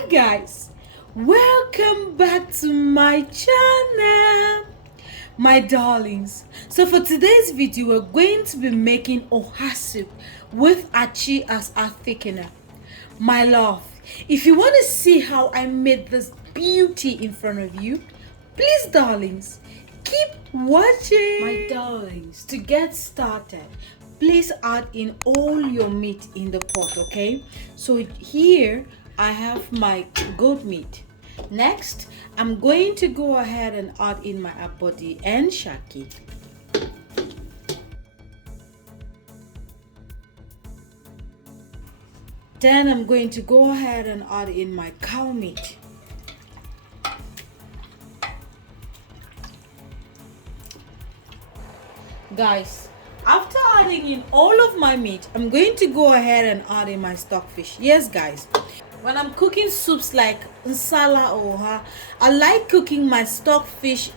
Hi guys, welcome back to my channel, my darlings. So for today's video, we're going to be making Oha Soup with Achi as our thickener. My love, if you want to see how I made this beauty in front of you, please darlings, keep watching. My darlings, to get started, please add in all your meat in the pot, okay? So here I have my goat meat. Next, I'm going to go ahead and add in my abodi and shaki. Then I'm going to go ahead and add in my cow meat. Guys, after adding in all of my meat, I'm going to go ahead and add in my stockfish. Yes guys, when I'm cooking soups like nsala or oha, I like cooking my stockfish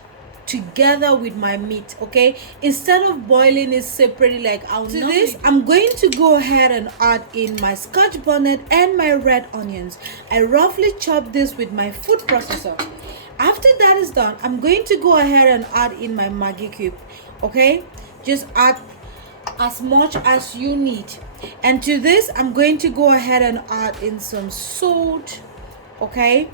together with my meat, okay, instead of boiling it separately like I'll do this. I'm going to go ahead and add in my scotch bonnet and my red onions. I roughly chop this with my food processor. After that is done, I'm going to go ahead and add in my Maggi cube, okay? Just add as much as you need. And to this, I'm going to go ahead and add in some salt, okay?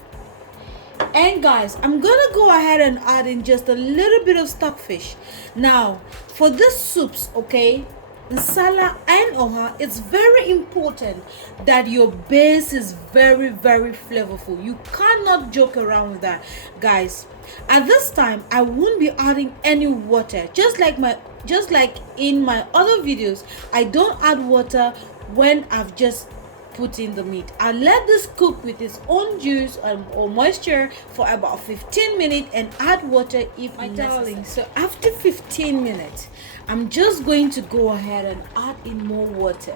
And guys, I'm gonna go ahead and add in just a little bit of stockfish. Now, for these soups, okay, nsala and oha, it's very important that your base is very flavorful. You cannot joke around with that, guys. At this time, I won't be adding any water. Just like in my other videos, I don't add water when I've just put in the meat. I let this cook with its own juice or moisture for about 15 minutes and add water if necessary. Darling, so after 15 minutes, I'm just going to go ahead and add in more water.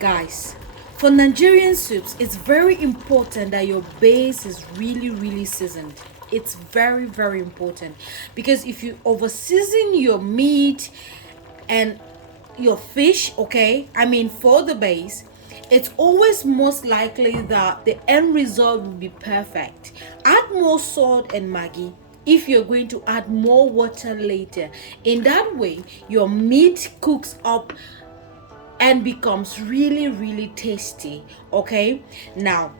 Guys, for Nigerian soups, it's very important that your base is really seasoned. It's very important, because if you over season your meat and your fish, okay, I mean for the base, it's always most likely that the end result will be perfect. Add more salt and Maggi if you're going to add more water later. In that way, your meat cooks up and becomes really tasty, okay? Now,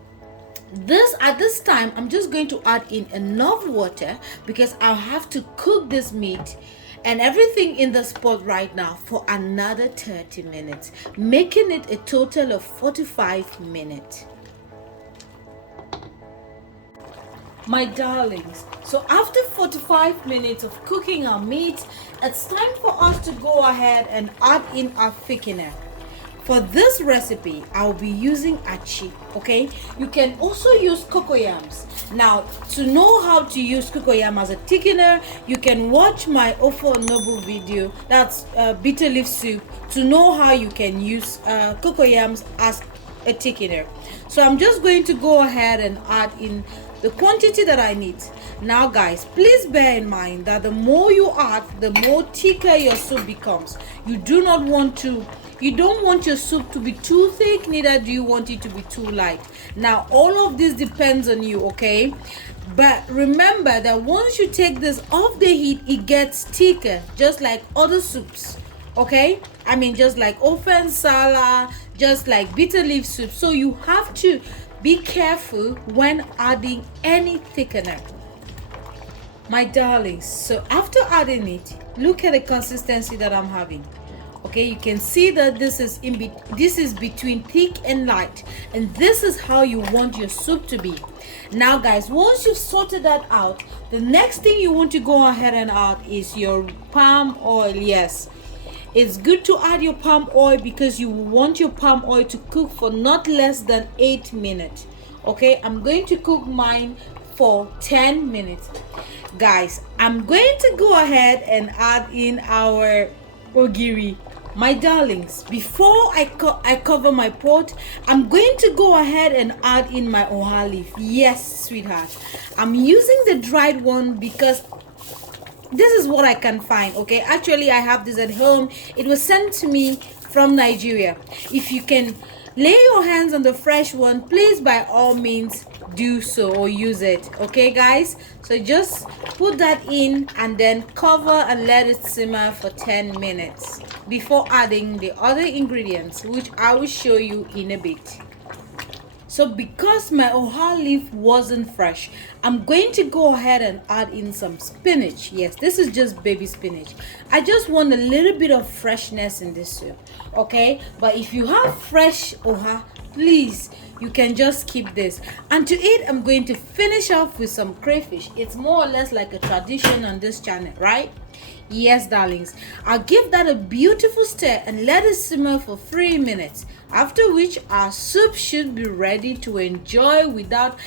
at this time, I'm just going to add in enough water because I'll have to cook this meat and everything in the pot right now for another 30 minutes, making it a total of 45 minutes. My darlings, so after 45 minutes of cooking our meat, it's time for us to go ahead and add in our thickener. For this recipe, I'll be using Achi, okay? You can also use cocoyams. Now, to know how to use cocoyam as a thickener, you can watch my Ofo Nobu video, that's bitter leaf soup, to know how you can use cocoyams as a thickener. So I'm just going to go ahead and add in the quantity that I need. Now guys, please bear in mind that the more you add, the more thicker your soup becomes. You don't want your soup to be too thick, neither do you want it to be too light. Now all of this depends on you, okay? But remember that once you take this off the heat, it gets thicker, just like other soups, okay? I mean, just like ofe nsala, just like bitter leaf soup. So you have to be careful when adding any thickener, my darlings. So after adding it, look at the consistency that I'm having. Okay, you can see that this is between thick and light, and this is how you want your soup to be. Now guys, once you've sorted that out, the next thing you want to go ahead and add is your palm oil. Yes, it's good to add your palm oil because you want your palm oil to cook for not less than 8 minutes. Okay, I'm going to cook mine for 10 minutes. Guys, I'm going to go ahead and add in our ogiri. My darlings, before I cover my pot, I'm going to go ahead and add in my oha leaf. Yes, sweetheart, I'm using the dried one because this is what I can find, okay? Actually, I have this at home. It was sent to me from Nigeria. If you can lay your hands on the fresh one, please by all means do so or use it. Okay guys, so just put that in and then cover and let it simmer for 10 minutes before adding the other ingredients, which I will show you in a bit. So because my oha leaf wasn't fresh, I'm going to go ahead and add in some spinach. Yes, this is just baby spinach. I just want a little bit of freshness in this soup, okay? But if you have fresh oha, please, you can just keep this. And to eat, I'm going to finish off with some crayfish. It's more or less like a tradition on this channel, right? Yes, darlings. I'll give that a beautiful stir and let it simmer for 3 minutes, after which our soup should be ready to enjoy without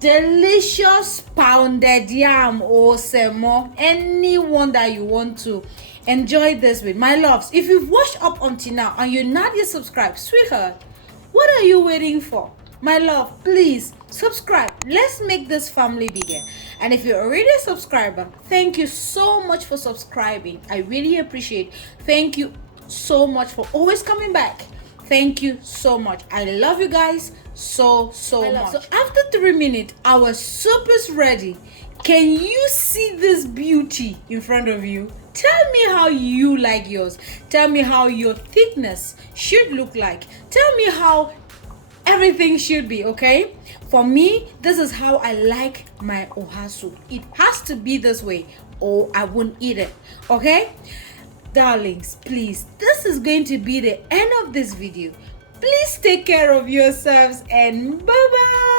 delicious pounded yam or semo, anyone that you want to enjoy this with. My loves, if you've watched up until now and you're not yet subscribed, sweetheart, what are you waiting for? My love, please subscribe. Let's make this family bigger. And if you're already a subscriber, thank you so much for subscribing. I really appreciate. Thank you so much for always coming back. Thank you so much. I love you guys so much. So after 3 minutes, our soup is ready. Can you see this beauty in front of you? Tell me how you like yours. Tell me how your thickness should look like. Tell me how everything should be, okay? For me, this is how I like my oha soup. It has to be this way or I won't eat it, okay? Darlings, please, this is going to be the end of this video. Please take care of yourselves and bye-bye.